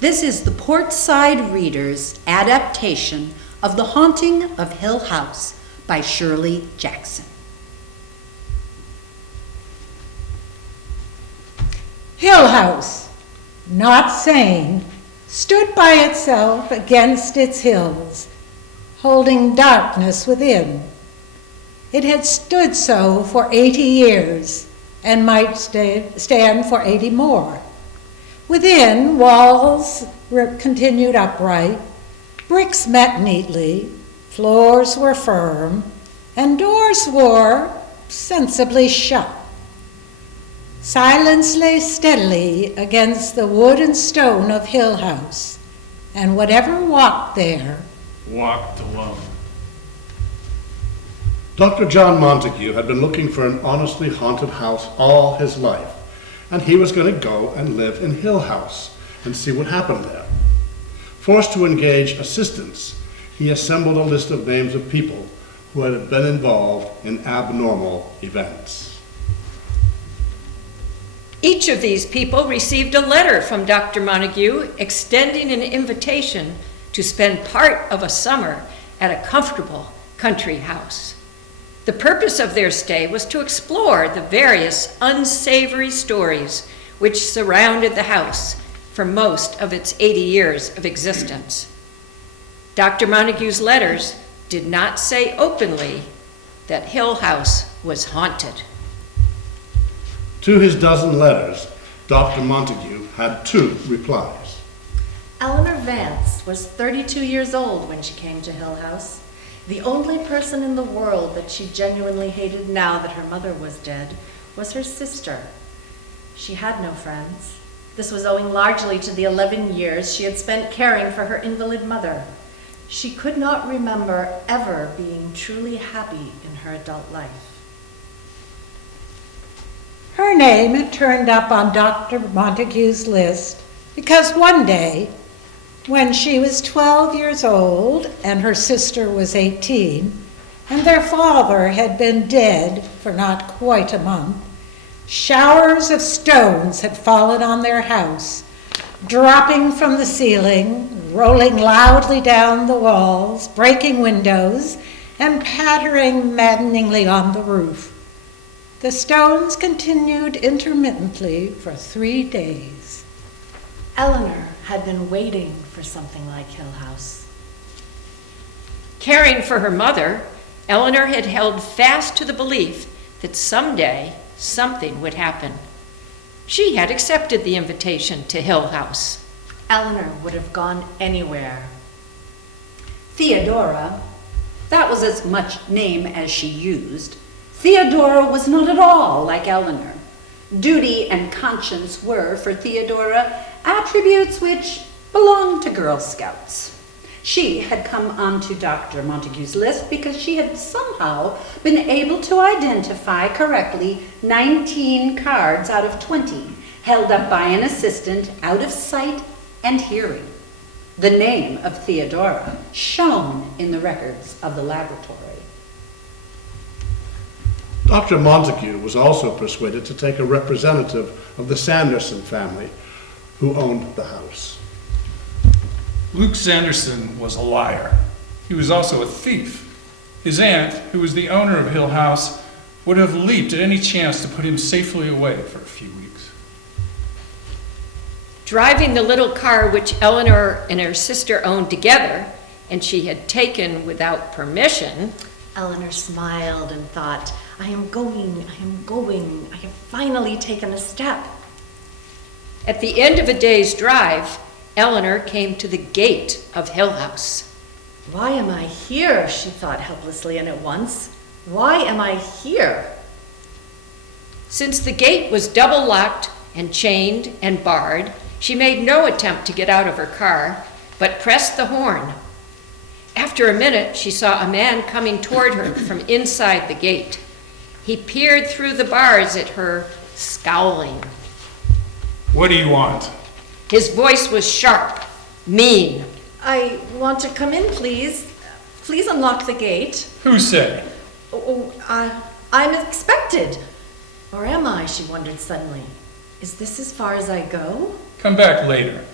This is the Portside Readers adaptation of The Haunting of Hill House by Shirley Jackson. Hill House, not sane, stood by itself against its hills, holding darkness within. It had stood so for 80 years and might stand for 80 more. Within, walls continued upright, bricks met neatly, floors were firm, and doors were sensibly shut. Silence lay steadily against the wood and stone of Hill House, and whatever walked there walked alone. Dr. John Montague had been looking for an honestly haunted house all his life, and he was going to go and live in Hill House and see what happened there. Forced to engage assistance, he assembled a list of names of people who had been involved in abnormal events. Each of these people received a letter from Dr. Montague extending an invitation to spend part of a summer at a comfortable country house. The purpose of their stay was to explore the various unsavory stories which surrounded the house for most of its 80 years of existence. Dr. Montague's letters did not say openly that Hill House was haunted. To his dozen letters, Dr. Montague had 2 replies. Eleanor Vance was 32 years old when she came to Hill House. The only person in the world that she genuinely hated now that her mother was dead was her sister. She had no friends. This was owing largely to the 11 years she had spent caring for her invalid mother. She could not remember ever being truly happy in her adult life. her name had turned up on Dr. Montague's list because one day, when she was 12 years old and her sister was 18, and their father had been dead for not quite a month, showers of stones had fallen on their house, dropping from the ceiling, rolling loudly down the walls, breaking windows, and pattering maddeningly on the roof. The stones continued intermittently for 3 days. Eleanor had been waiting for something like Hill House. Caring for her mother, Eleanor had held fast to the belief that someday something would happen. She had accepted the invitation to Hill House. Eleanor would have gone anywhere. Theodora, that was as much name as she used. Theodora was not at all like Eleanor. Duty and conscience were, for Theodora, attributes which belonged to Girl Scouts. She had come onto Dr. Montague's list because she had somehow been able to identify correctly 19 cards out of 20, held up by an assistant out of sight and hearing. The name of Theodora shone in the records of the laboratory. Dr. Montague was also persuaded to take a representative of the Sanderson family who owned the house. Luke Sanderson was a liar. He was also a thief. His aunt, who was the owner of Hill House, would have leaped at any chance to put him safely away for a few weeks. Driving the little car which Eleanor and her sister owned together, and she had taken without permission, Eleanor smiled and thought, I am going, I have finally taken a step. at the end of a day's drive, Eleanor came to the gate of Hill House. Why am I here? She thought helplessly and at once. Why am I here? Since the gate was double locked and chained and barred, she made no attempt to get out of her car, but pressed the horn. After a minute, she saw a man coming toward her from inside the gate. He peered through the bars at her, scowling. What do you want? His voice was sharp, mean. I want to come in, please. Please unlock the gate. Who said? I'm expected. Or am I, she wondered suddenly. Is this as far as I go? Come back later.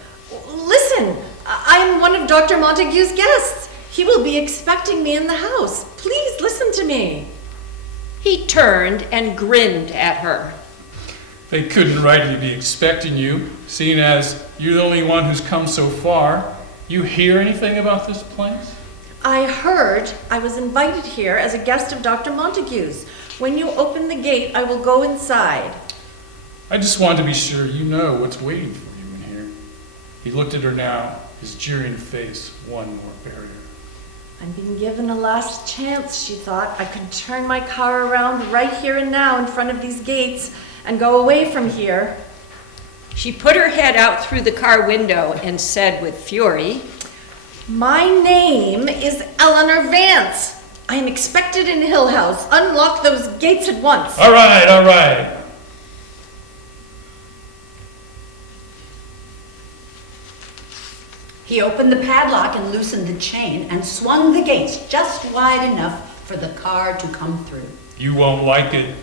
Listen listen. I'm one of Dr. Montague's guests. He will be expecting me in the house. Please listen to me. He turned and grinned at her. They couldn't rightly be expecting you, seeing as you're the only one who's come so far. You hear anything about this place? I heard I was invited here as a guest of Dr. Montague's. When you open the gate, I will go inside. I just want to be sure you know what's waiting for you in here. He looked at her now, his jeering face one more barrier. I'm being given a last chance, she thought. I could turn my car around right here and now in front of these gates and go away from here. She put her head out through the car window and said with fury, My name is Eleanor Vance. I am expected in Hill House. Unlock those gates at once. All right, all right. He opened the padlock and loosened the chain and swung the gates just wide enough for the car to come through. You won't like it.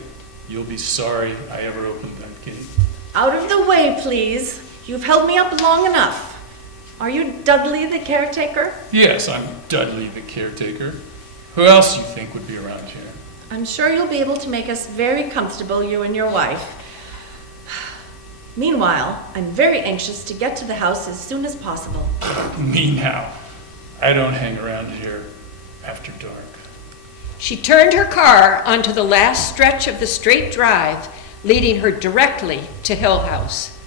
You'll be sorry I ever opened that gate. Out of the way, please. You've held me up long enough. Are you Dudley the caretaker? Yes, I'm Dudley the caretaker. Who else you think would be around here? I'm sure you'll be able to make us very comfortable, you and your wife. Meanwhile, I'm very anxious to get to the house as soon as possible. Me now. I don't hang around here after dark. She turned her car onto the last stretch of the straight drive, leading her directly to Hill House.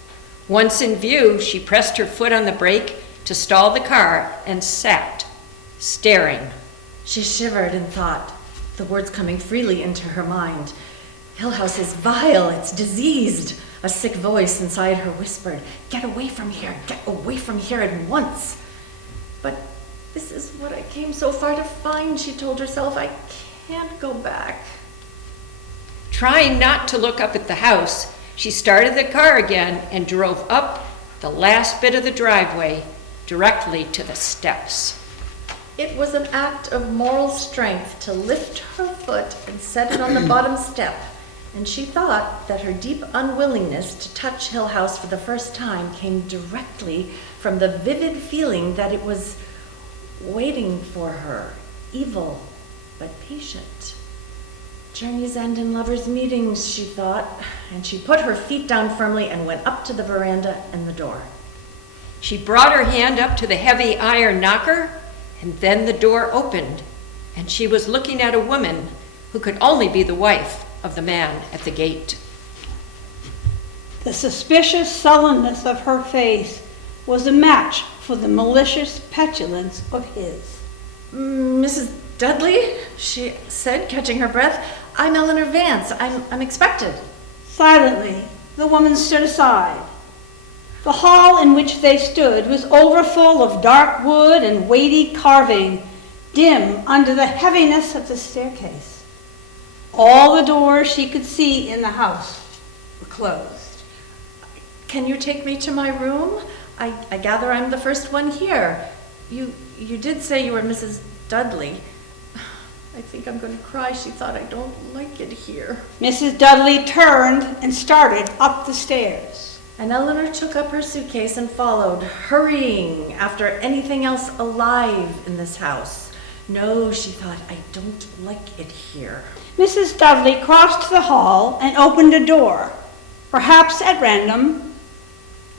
Once in view, she pressed her foot on the brake to stall the car and sat, staring. She shivered and thought, the words coming freely into her mind. Hill House is vile, it's diseased. A sick voice inside her whispered, get away from here at once. But this is what I came so far to find, she told herself. I can't go back. Trying not to look up at the house, she started the car again and drove up the last bit of the driveway directly to the steps. It was an act of moral strength to lift her foot and set it on the bottom step, and she thought that her deep unwillingness to touch Hill House for the first time came directly from the vivid feeling that it was waiting for her, evil but patient. Journeys end in lovers' meetings, she thought, and she put her feet down firmly and went up to the veranda and the door. She brought her hand up to the heavy iron knocker, and then the door opened, and she was looking at a woman who could only be the wife of the man at the gate. The suspicious sullenness of her face was a match for the malicious petulance of his. Mrs. Dudley, she said, catching her breath. I'm Eleanor Vance. I'm expected. Silently, the woman stood aside. The hall in which they stood was overfull of dark wood and weighty carving, dim under the heaviness of the staircase. All the doors she could see in the house were closed. Can you take me to my room? I gather I'm the first one here. You did say you were Mrs. Dudley. I think I'm going to cry. She thought I don't like it here. Mrs. Dudley turned and started up the stairs. And Eleanor took up her suitcase and followed, hurrying after anything else alive in this house. No, she thought, I don't like it here. Mrs. Dudley crossed the hall and opened a door, perhaps at random.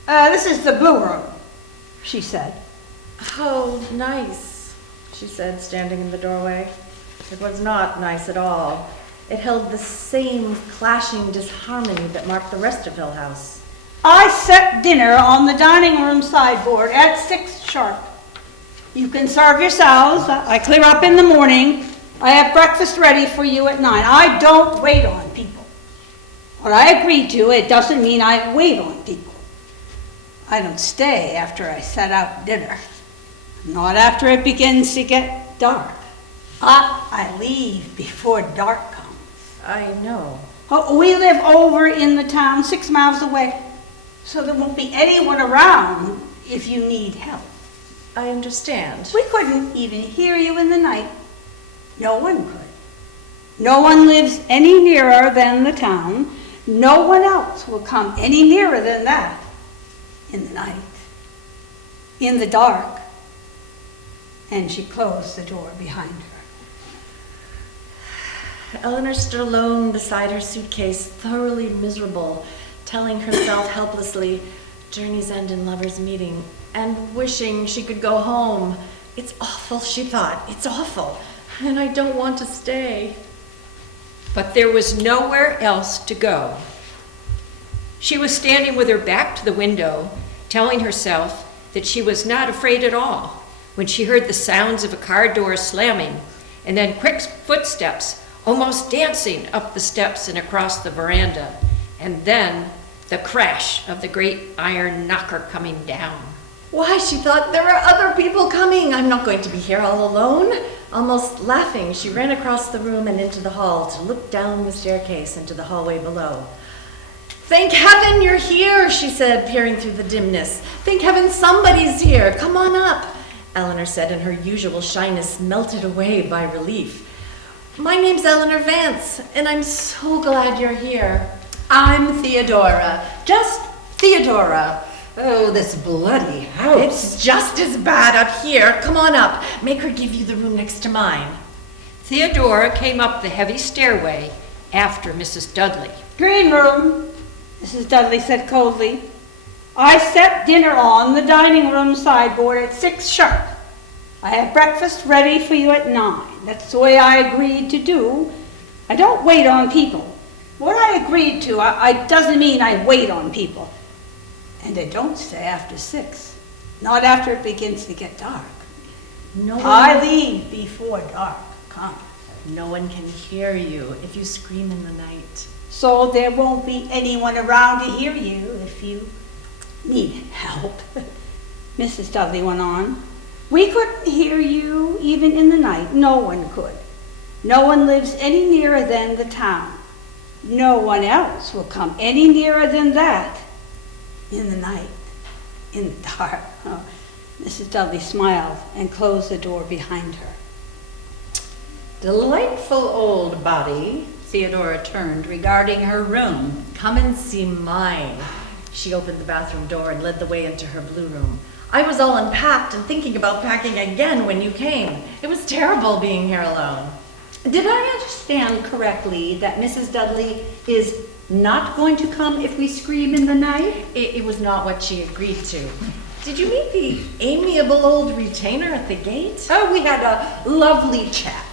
This is the blue room, she said. Oh, nice, she said, standing in the doorway. It was not nice at all. It held the same clashing disharmony that marked the rest of Hill House. I set dinner on the dining room sideboard at 6 sharp. You can serve yourselves. I clear up in the morning. I have breakfast ready for you at 9. I don't wait on people. What I agree to, it doesn't mean I wait on people. I don't stay after I set out dinner. Not after it begins to get dark. I leave before dark comes. I know. Oh, we live over in the town 6 miles away, so there won't be anyone around if you need help. I understand. We couldn't even hear you in the night. No one could. No one lives any nearer than the town. No one else will come any nearer than that in the night. in the dark. And she closed the door behind her. Eleanor stood alone beside her suitcase, thoroughly miserable, telling herself helplessly, journey's end and lover's meeting, and wishing she could go home. It's awful, she thought. It's awful. And I don't want to stay. But there was nowhere else to go. She was standing with her back to the window, telling herself that she was not afraid at all, when she heard the sounds of a car door slamming, and then quick footsteps almost dancing up the steps and across the veranda, and then the crash of the great iron knocker coming down. Why, she thought, there are other people coming. I'm not going to be here all alone. Almost laughing, she ran across the room and into the hall to look down the staircase into the hallway below. Thank heaven you're here, she said, peering through the dimness. Thank heaven somebody's here. Come on up, Eleanor said, and her usual shyness melted away by relief. My name's Eleanor Vance, and I'm so glad you're here. I'm Theodora. Just Theodora. Oh, this bloody house. It's just as bad up here. Come on up. Make her give you the room next to mine. Theodora came up the heavy stairway after Mrs. Dudley. Green room, Mrs. Dudley said coldly. I set dinner on the dining room sideboard at 6 sharp. I have breakfast ready for you at 9. That's the way I agreed to do. I don't wait on people. What I agreed to, I doesn't mean I wait on people. And I don't stay after 6. Not after it begins to get dark. I leave before dark comes. No one can hear you if you scream in the night. So there won't be anyone around to hear you if you need help. Mrs. Dudley went on. We couldn't hear you even in the night. No one could. No one lives any nearer than the town. No one else will come any nearer than that. In the night, in the dark. Oh, Mrs. Dudley smiled and closed the door behind her. Delightful old body. Theodora turned, regarding her room. Come and see mine. She opened the bathroom door and led the way into her blue room. I was all unpacked and thinking about packing again when you came. It was terrible being here alone. Did I understand correctly that Mrs. Dudley is not going to come if we scream in the night? It was not what she agreed to. Did you meet the amiable old retainer at the gate? Oh, we had a lovely chat.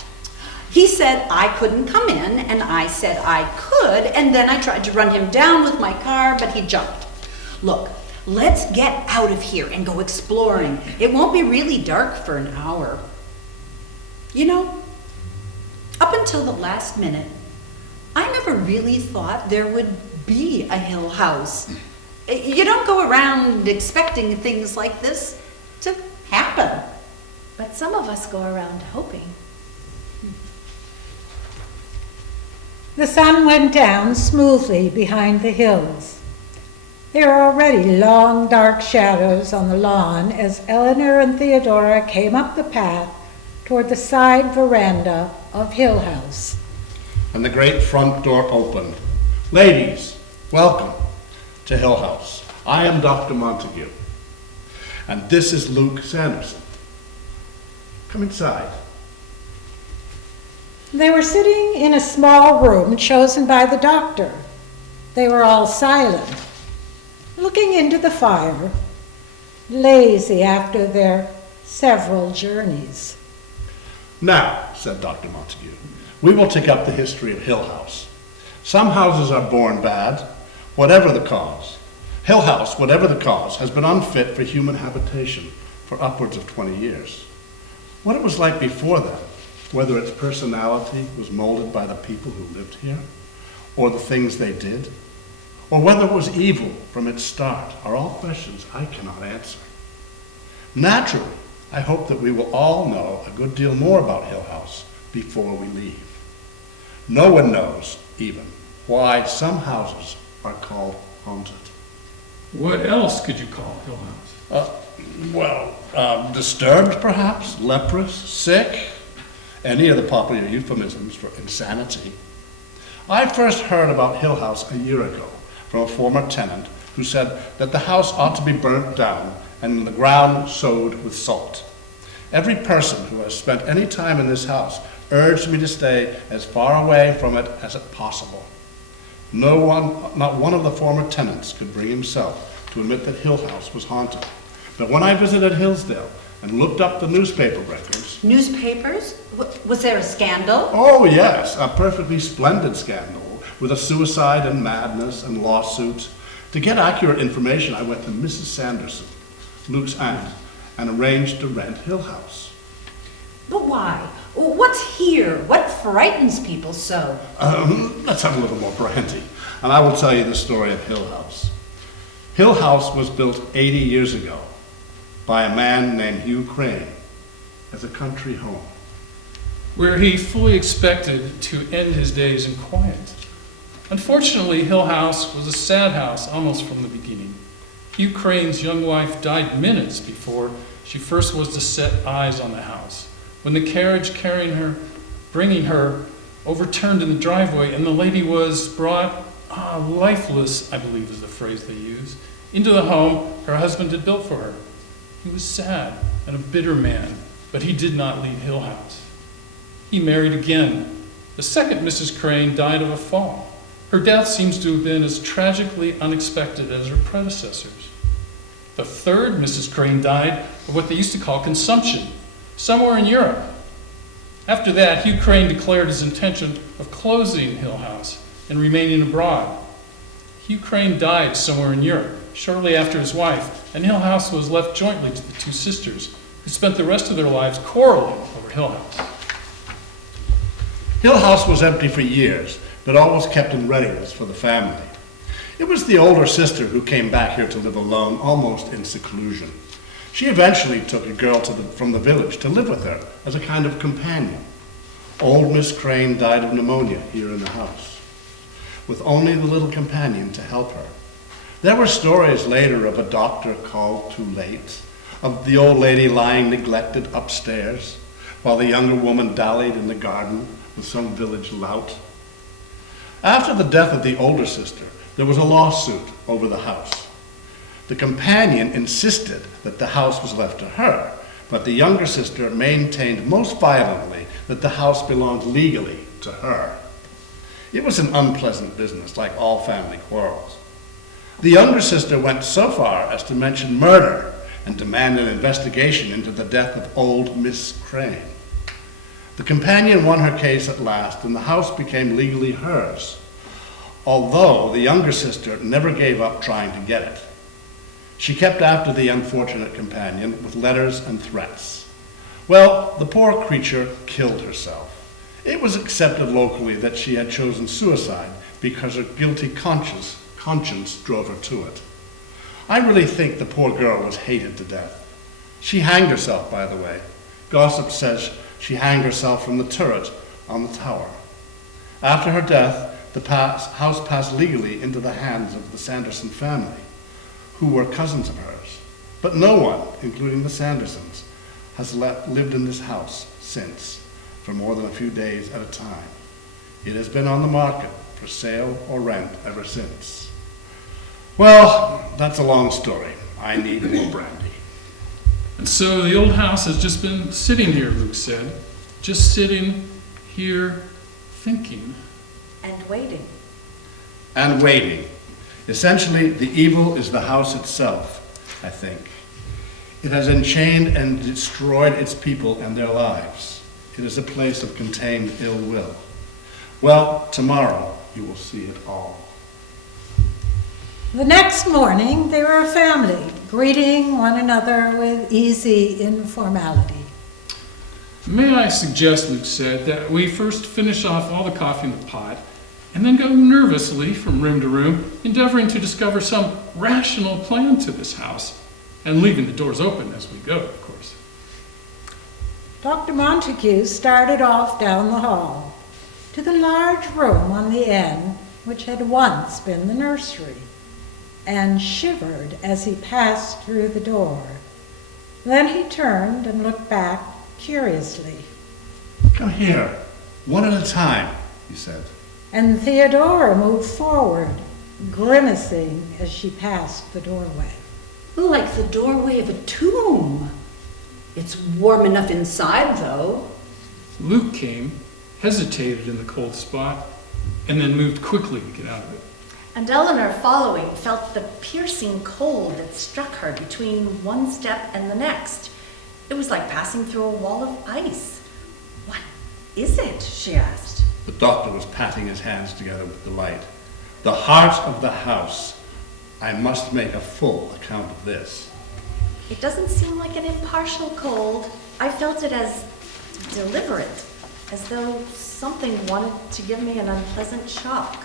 He said I couldn't come in, and I said I could, and then I tried to run him down with my car, but he jumped. Look, let's get out of here and go exploring. It won't be really dark for an hour. You know, up until the last minute, I never really thought there would be a Hill House. You don't go around expecting things like this to happen. But some of us go around hoping. The sun went down smoothly behind the hills. There were already long, dark shadows on the lawn as Eleanor and Theodora came up the path toward the side veranda of Hill House. And the great front door opened. Ladies, welcome to Hill House. I am Dr. Montague, and this is Luke Sanderson. Come inside. They were sitting in a small room chosen by the doctor. They were all silent, looking into the fire, lazy after their several journeys. Now, said Dr. Montague, we will take up the history of Hill House. Some houses are born bad, whatever the cause. Hill House, whatever the cause, has been unfit for human habitation for upwards of 20 years. What it was like before that, whether its personality was molded by the people who lived here, or the things they did, or whether it was evil from its start, are all questions I cannot answer. Naturally, I hope that we will all know a good deal more about Hill House before we leave. No one knows, even, why some houses are called haunted. What else could you call Hill House? Disturbed, perhaps, leprous, sick, any of the popular euphemisms for insanity. I first heard about Hill House a year ago from a former tenant who said that the house ought to be burnt down and the ground sowed with salt. Every person who has spent any time in this house urged me to stay as far away from it as possible. Not one of the former tenants could bring himself to admit that Hill House was haunted. But when I visited Hillsdale and looked up the newspaper records... Newspapers? Was there a scandal? Oh, yes, a perfectly splendid scandal with a suicide and madness and lawsuits. To get accurate information, I went to Mrs. Sanderson, Luke's aunt, and arranged to rent Hill House. But why? What's here? What frightens people so? Let's have a little more brandy, and I will tell you the story of Hill House. Hill House was built 80 years ago by a man named Hugh Crane as a country home, where he fully expected to end his days in quiet. Unfortunately, Hill House was a sad house almost from the beginning. Hugh Crane's young wife died minutes before she first was to set eyes on the house, when the carriage bringing her, overturned in the driveway, and the lady was brought, lifeless, I believe is the phrase they use, into the home her husband had built for her. He was sad and a bitter man, but he did not leave Hill House. He married again. The second Mrs. Crane died of a fall. Her death seems to have been as tragically unexpected as her predecessors. The third Mrs. Crane died of what they used to call consumption, somewhere in Europe. After that, Hugh Crane declared his intention of closing Hill House and remaining abroad. Hugh Crane died somewhere in Europe shortly after his wife, and Hill House was left jointly to the two sisters, who spent the rest of their lives quarreling over Hill House. Hill House was empty for years, but always kept in readiness for the family. It was the older sister who came back here to live alone, almost in seclusion. She eventually took a girl from the village to live with her as a kind of companion. Old Miss Crane died of pneumonia here in the house, with only the little companion to help her. There were stories later of a doctor called too late, of the old lady lying neglected upstairs, while the younger woman dallied in the garden with some village lout. After the death of the older sister, there was a lawsuit over the house. The companion insisted that the house was left to her, but the younger sister maintained most violently that the house belonged legally to her. It was an unpleasant business, like all family quarrels. The younger sister went so far as to mention murder and demand an investigation into the death of old Miss Crane. The companion won her case at last, and the house became legally hers, although the younger sister never gave up trying to get it. She kept after the unfortunate companion with letters and threats. Well, the poor creature killed herself. It was accepted locally that she had chosen suicide because her guilty conscience drove her to it. I really think the poor girl was hated to death. She hanged herself, by the way. Gossip says she hanged herself from the turret on the tower. After her death, the house passed legally into the hands of the Sanderson family, who were cousins of hers. But no one, including the Sandersons, has lived in this house since, for more than a few days at a time. It has been on the market for sale or rent ever since. Well, that's a long story. I need more brandy. And so the old house has just been sitting here, Luke said. Just sitting here thinking. And waiting. And waiting. Essentially, the evil is the house itself, I think. It has enchained and destroyed its people and their lives. It is a place of contained ill will. Well, tomorrow you will see it all. The next morning, they were a family, greeting one another with easy informality. May I suggest, Luke said, that we first finish off all the coffee in the pot and then go nervously from room to room, endeavoring to discover some rational plan to this house, and leaving the doors open as we go, of course. Dr. Montague started off down the hall to the large room on the end, which had once been the nursery, and shivered as he passed through the door. Then he turned and looked back curiously. Come here, one at a time, he said. And Theodora moved forward, grimacing as she passed the doorway. Like the doorway of a tomb. It's warm enough inside, though. Luke came, hesitated in the cold spot, and then moved quickly to get out of it. And Eleanor, following, felt the piercing cold that struck her between one step and the next. It was like passing through a wall of ice. What is it? She asked. The doctor was patting his hands together with delight. The heart of the house. I must make a full account of this. It doesn't seem like an impartial cold. I felt it as deliberate, as though something wanted to give me an unpleasant shock.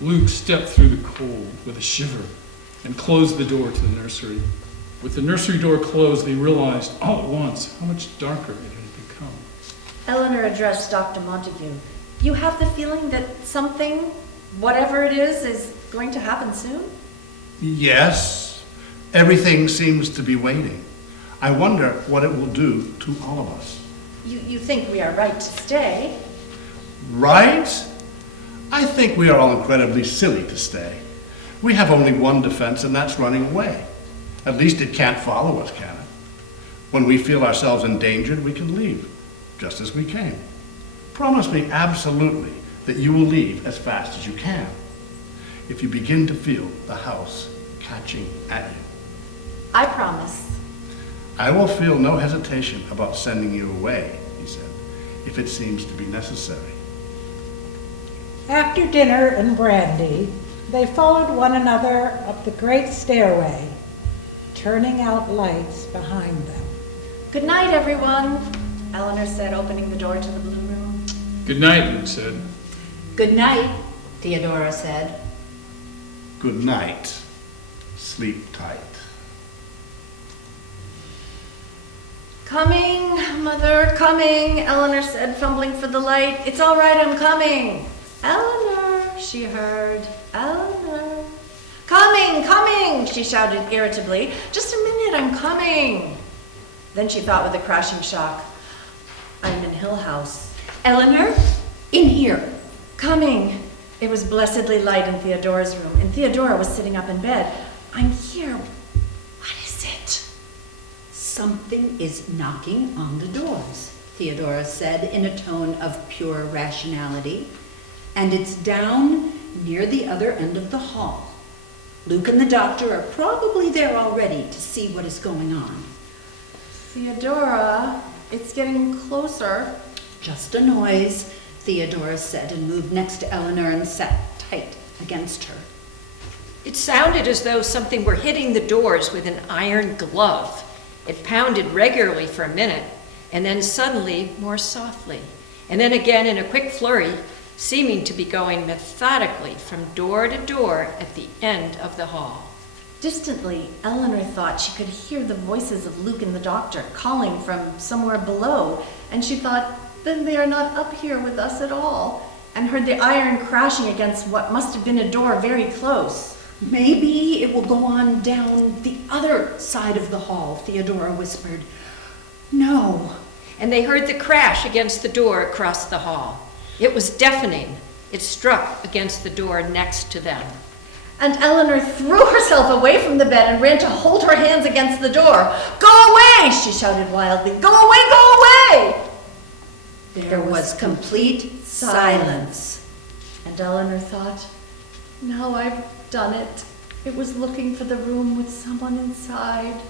Luke stepped through the cold with a shiver and closed the door to the nursery. With the nursery door closed, they realized all at once how much darker it had become. Eleanor addressed Dr. Montague. You have the feeling that something, whatever it is going to happen soon? Yes, everything seems to be waiting. I wonder what it will do to all of us. You think we are right to stay? Right? I think we are all incredibly silly to stay. We have only one defense, and that's running away. At least it can't follow us, can it? When we feel ourselves endangered, we can leave, just as we came. Promise me absolutely that you will leave as fast as you can. If you begin to feel the house catching at you. I promise. I will feel no hesitation about sending you away, he said, if it seems to be necessary. After dinner and brandy, they followed one another up the great stairway, turning out lights behind them. Good night, everyone, Eleanor said, opening the door to the blue room. Good night, Luke said. Good night, Theodora said. Good night. Sleep tight. Coming, Mother, coming, Eleanor said, fumbling for the light. It's all right, I'm coming. Eleanor, she heard. Eleanor. Coming, she shouted irritably. Just a minute, I'm coming. Then she thought with a crashing shock, I'm in Hill House. Eleanor, in here. Coming. It was blessedly light in Theodora's room, and Theodora was sitting up in bed. I'm here. What is it? Something is knocking on the doors, Theodora said in a tone of pure rationality. And it's down near the other end of the hall. Luke and the doctor are probably there already to see what is going on. Theodora, it's getting closer. Just a noise, Theodora said, and moved next to Eleanor and sat tight against her. It sounded as though something were hitting the doors with an iron glove. It pounded regularly for a minute, and then suddenly more softly, and then again in a quick flurry, seeming to be going methodically from door to door at the end of the hall. Distantly, Eleanor thought she could hear the voices of Luke and the doctor calling from somewhere below, and she thought, then they are not up here with us at all, and heard the iron crashing against what must have been a door very close. Maybe it will go on down the other side of the hall, Theodora whispered. No. And they heard the crash against the door across the hall. It was deafening. It struck against the door next to them. And Eleanor threw herself away from the bed and ran to hold her hands against the door. Go away, she shouted wildly. Go away, go away! There was complete silence. And Eleanor thought, now I've done it. It was looking for the room with someone inside.